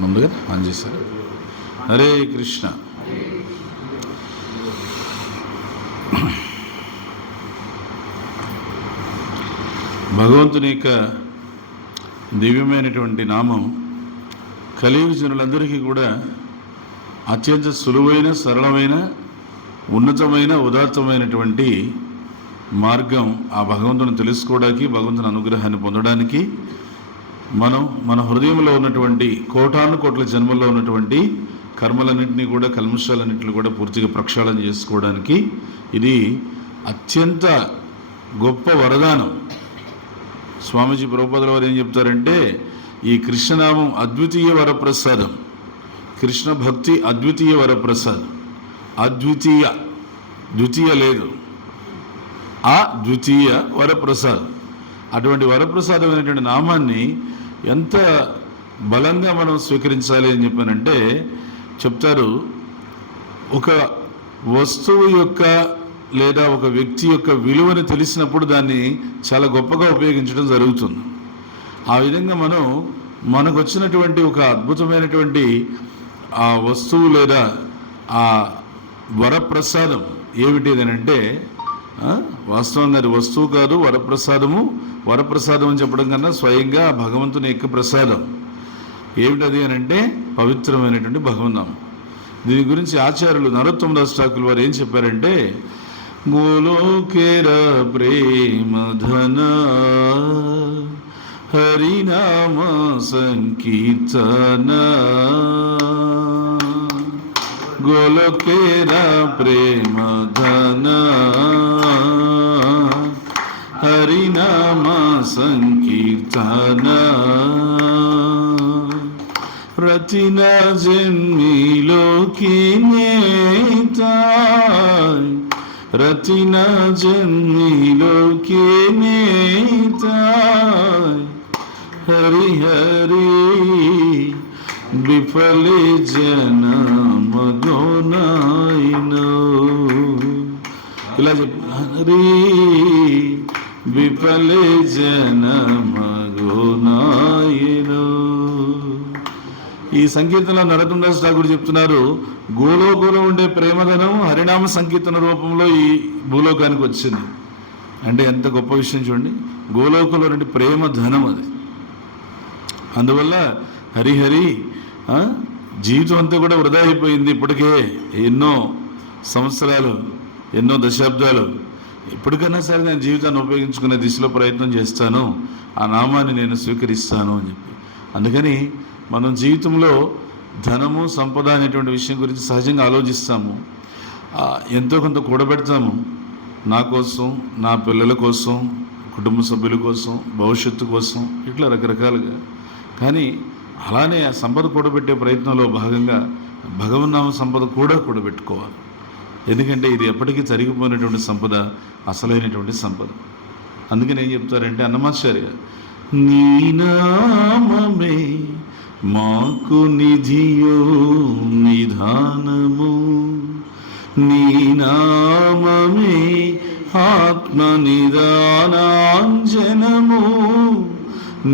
ముందుగా ఆన్ చేశారు. హరే కృష్ణ. భగవంతుని యొక్క దివ్యమైనటువంటి నామం కలియుగ జనులందరికీ కూడా అత్యంత సులువైన, సరళమైన, ఉన్నతమైన, ఉదాత్తమైనటువంటి మార్గం. ఆ భగవంతుని తెలుసుకోవడానికి, భగవంతుని అనుగ్రహాన్ని పొందడానికి మనం మన హృదయంలో ఉన్నటువంటి కోటాను కోట్ల జన్మల్లో ఉన్నటువంటి కర్మలన్నింటినీ కూడా, కల్మషాలన్నింటినీ కూడా పూర్తిగా ప్రక్షాళన చేసుకోవడానికి ఇది అత్యంత గొప్ప వరదానం. స్వామీజీ ప్రభుపాదుల వారు ఏం చెప్తారంటే, ఈ కృష్ణనామం అద్వితీయ వరప్రసాదం. కృష్ణ భక్తి అద్వితీయ వరప్రసాదం. అద్వితీయ, ద్వితీయ లేదు, అద్వితీయ వరప్రసాదం. అటువంటి వరప్రసాదమైనటువంటి నామాన్ని ఎంత బలంగా మనం స్వీకరించాలి అని చెప్పానంటే చెప్తారు. ఒక వస్తువు యొక్క లేదా ఒక వ్యక్తి యొక్క విలువని తెలిసినప్పుడు దాన్ని చాలా గొప్పగా ఉపయోగించడం జరుగుతుంది. ఆ విధంగా మనకు వచ్చినటువంటి ఒక అద్భుతమైనటువంటి ఆ వస్తువు లేదా ఆ వరప్రసాదం ఏమిటి అని అంటే, వాస్తవంగా అది వస్తువు కాదు, వరప్రసాదము. వరప్రసాదం అని చెప్పడం కన్నా స్వయంగా భగవంతుని యొక్క ప్రసాదం. ఏమిటది అని అంటే పవిత్రమైనటువంటి భగవన్నామం. దీని గురించి ఆచార్యులు నరోత్తమ దాస్ ఠాకూర్ వారు ఏం చెప్పారంటే, గోలోకేర ప్రేమధన హరినామ సంకీర్తన, గోలోకేర ప్రేమధన హరినామ సంకీర్తన, ప్రతిన జన్మిలోకి నేతాయ్, రతిన జన్మిలోకి నేతాయ్, హరి హరి విఫలే జనమ గోనాయినో. ఇలా చెప్పి హరి విఫలే జనమ గోనాయినో. ఈ సంకీర్తనలో నరోత్తమ దాస్ ఠాకూర్ చెప్తున్నారు, గోలోకంలో ఉండే ప్రేమధనం హరినామ సంకీర్తన రూపంలో ఈ భూలోకానికి వచ్చింది. అంటే ఎంత గొప్ప విషయం చూడండి. గోలోకంలో నుండి ప్రేమధనం అది. అందువల్ల హరిహరి జీవితం అంతా కూడా వృధా అయిపోయింది. ఇప్పటికే ఎన్నో సంవత్సరాలు, ఎన్నో దశాబ్దాలు. ఇప్పటికైనా సరే నేను జీవితాన్ని ఉపయోగించుకునే దిశలో ప్రయత్నం చేస్తాను, ఆ నామాన్ని నేను స్వీకరిస్తాను అని చెప్పి. అందుకని మనం జీవితంలో ధనము, సంపద అనేటువంటి విషయం గురించి సహజంగా ఆలోచిస్తాము. ఎంతో కొంత కూడబెడతాము, నా కోసం, నా పిల్లల కోసం, కుటుంబ సభ్యుల కోసం, భవిష్యత్తు కోసం, ఇట్లా రకరకాలుగా. కానీ అలానే ఆ సంపద కూడబెట్టే ప్రయత్నంలో భాగంగా భగవన్నామ సంపద కూడా కూడబెట్టుకోవాలి. ఎందుకంటే ఇది ఎప్పటికీ తరిగిపోయినటువంటి సంపద, అసలైనటువంటి సంపద. అందుకని ఏం చెప్తారంటే అన్నమాచార్య, నీ నామమే మాకు నిధియో నిధానము, నీ నామమే ఆత్మ నిదానాంజనము,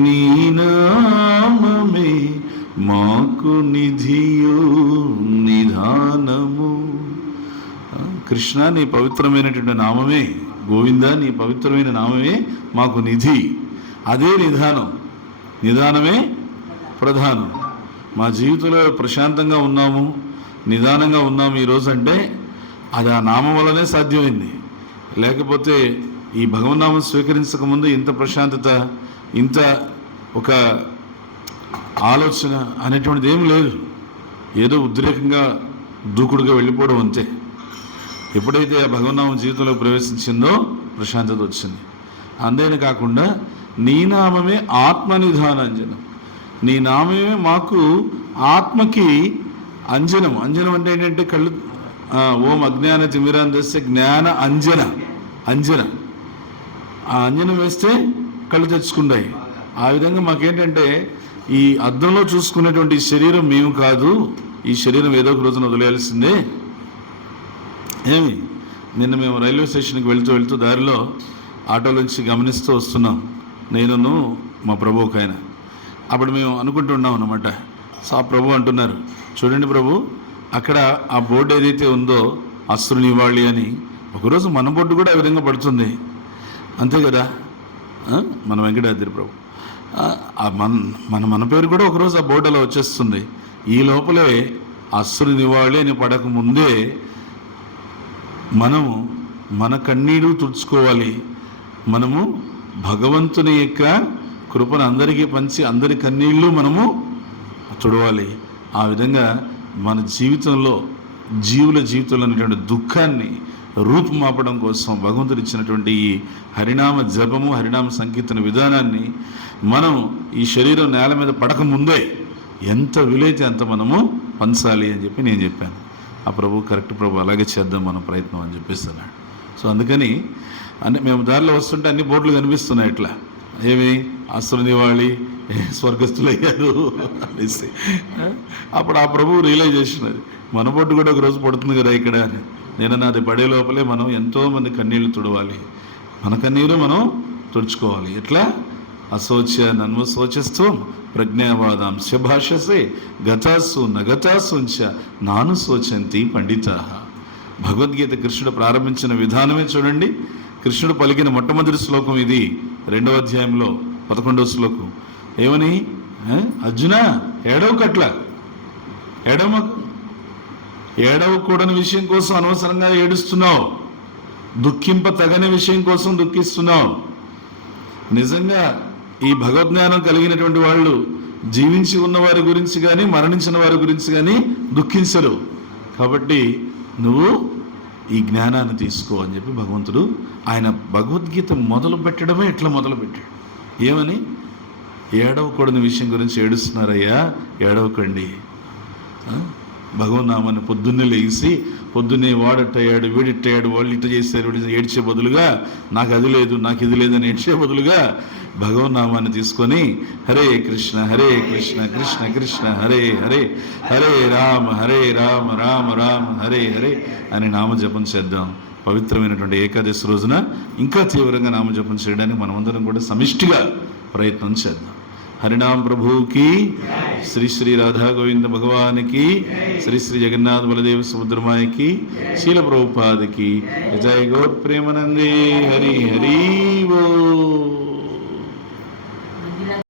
నీ నామమే మాకు నిధియో నిధానము. కృష్ణ, నీ పవిత్రమైనటువంటి నామమే, గోవింద, నీ పవిత్రమైన నామమే మాకు నిధి. అదే నిధానం, నిదానమే ప్రధానం. మా జీవితంలో ప్రశాంతంగా ఉన్నాము, నిదానంగా ఉన్నాము ఈరోజు అంటే అది ఆ నామం వల్లనే సాధ్యమైంది. లేకపోతే ఈ భగవన్నామం స్వీకరించకముందు ఇంత ప్రశాంతత, ఇంత ఒక ఆలోచన అనేటువంటిది ఏం లేదు. ఏదో ఉద్రేకంగా దూకుడుగా వెళ్ళిపోవడం అంతే. ఎప్పుడైతే ఆ భగవన్నామం జీవితంలో ప్రవేశించిందో ప్రశాంతత వచ్చింది. అంతేనే కాకుండా నీ నామమే ఆత్మ నిధానాంజనం, నీ నామమే మాకు ఆత్మకి అంజనం. అంజనం అంటే ఏంటంటే కళ్ళు. ఓం అజ్ఞాన తిమిరాంధస్య జ్ఞాన అంజన. అంజన, ఆ అంజనం వేస్తే కళ్ళు తెచ్చుకుంటాయి. ఆ విధంగా మాకేంటంటే ఈ అద్దంలో చూసుకునేటువంటి శరీరం మేము కాదు, ఈ శరీరం ఏదో ఒక రోజున వదిలేయాల్సిందే. ఏమి నిన్న మేము రైల్వే స్టేషన్కి వెళ్తూ దారిలో ఆటోలోంచి గమనిస్తూ వస్తున్నాం, నేనును మా ప్రభు ఒక ఆయన. అప్పుడు మేము అనుకుంటున్నాం అన్నమాట, సో ఆ ప్రభు అంటున్నారు, చూడండి ప్రభు, అక్కడ ఆ బోర్డు ఏదైతే ఉందో అశ్రు నివాళి అని, ఒకరోజు మన బోర్డు కూడా ఆ విధంగా పడుతుంది, అంతే కదా. మన వెంకటాద్రి ప్రభు మన పేరు కూడా ఒకరోజు ఆ బోర్డు అలా వచ్చేస్తుంది. ఈ లోపలే అశ్రు నివాళి అని పడక ముందే మనము మన కన్నీరు తుడుచుకోవాలి. మనము భగవంతుని యొక్క కృపను అందరికీ పంచి అందరి కన్నీళ్ళు మనము తుడవాలి. ఆ విధంగా మన జీవితంలో, జీవుల జీవితంలో ఉన్నటువంటి దుఃఖాన్ని రూపుమాపడం కోసం భగవంతుడు ఇచ్చినటువంటి ఈ హరినామ జపము, హరినామ సంకీర్తన విధానాన్ని మనం ఈ శరీరం నేల మీద పడకముందే ఎంత వీలైతే అంత మనము పంచాలి అని చెప్పి నేను చెప్పాను. ఆ ప్రభు కరెక్ట్ ప్రభు, అలాగే చేద్దాం మన ప్రయత్నం అని చెప్పేస్తున్నాడు. సో అందుకని మేము దారిలో వస్తుంటే అన్ని బోర్డులు కనిపిస్తున్నాయి ఇట్లా, ఏమి అశ్రు నివాళి, స్వర్గస్థులు అయ్యారు అనేసి. అప్పుడు ఆ ప్రభు రియలైజేషన్, అది మన బొట్టు కూడా ఒకరోజు పడుతుంది కదా ఇక్కడ. నేను నాది పడే లోపలే మనం ఎంతోమంది కన్నీళ్లు తుడవాలి, మన కన్నీరు మనం తుడుచుకోవాలి. ఎట్లా? అశోచ్య నన్వశోచస్త్వం ప్రజ్ఞావాదాంశ భాషసే గతాసు నగతాసుంచ నాను శోచంతి పండితా. భగవద్గీత కృష్ణుడు ప్రారంభించిన విధానమే చూడండి. కృష్ణుడు పలికిన మొట్టమొదటి శ్లోకం ఇది, 2వ అధ్యాయంలో 11వ శ్లోకం. ఏమని? అర్జున ఏడవకట్ల, ఏడవకూడని విషయం కోసం అనవసరంగా ఏడుస్తున్నావు, దుఃఖింప తగని విషయం కోసం దుఃఖిస్తున్నావు. నిజంగా ఈ భగవద్జ్ఞానం కలిగినటువంటి వాళ్ళు జీవించి ఉన్న వారి గురించి కానీ మరణించిన వారి గురించి కానీ దుఃఖించరు. కాబట్టి నువ్వు ఈ జ్ఞానాన్ని తీసుకో అని చెప్పి భగవంతుడు ఆయన భగవద్గీత మొదలు పెట్టడమే ఇట్లా మొదలుపెట్టాడు. ఏమని? ఏడవకూడని విషయం గురించి ఏడుస్తున్నారయ్యా, ఏడవకండి. భగవన్నామాన్ని పొద్దున్నే లేచి, పొద్దున్నే వాడట్టయ్యాడు, వీడిట్టయ్యాడు, వాళ్ళు ఇట్ట చేశారు, ఏడ్చే బదులుగా, నాకు అది లేదు, నాకు ఇది లేదని ఏడ్చే బదులుగా భగవన్నామాన్ని తీసుకొని హరే కృష్ణ కృష్ణ కృష్ణ హరే హరే, హరే రామ రామ రామ హరే హరే అని నామజపం చేద్దాం. పవిత్రమైనటువంటి ఏకాదశి రోజున ఇంకా తీవ్రంగా నామజపం చేయడానికి మనమందరం కూడా సమిష్టిగా ప్రయత్నం చేద్దాం. హరినామ ప్రభుకి, శ్రీ శ్రీ రాధా గోవింద భగవానికి, శ్రీ శ్రీ జగన్నాథ బలదేవ సుభద్రమాయకి, శీల ప్రభుపాదకి జయ. గౌర్ ప్రేమనందే హరి హరి బోల్.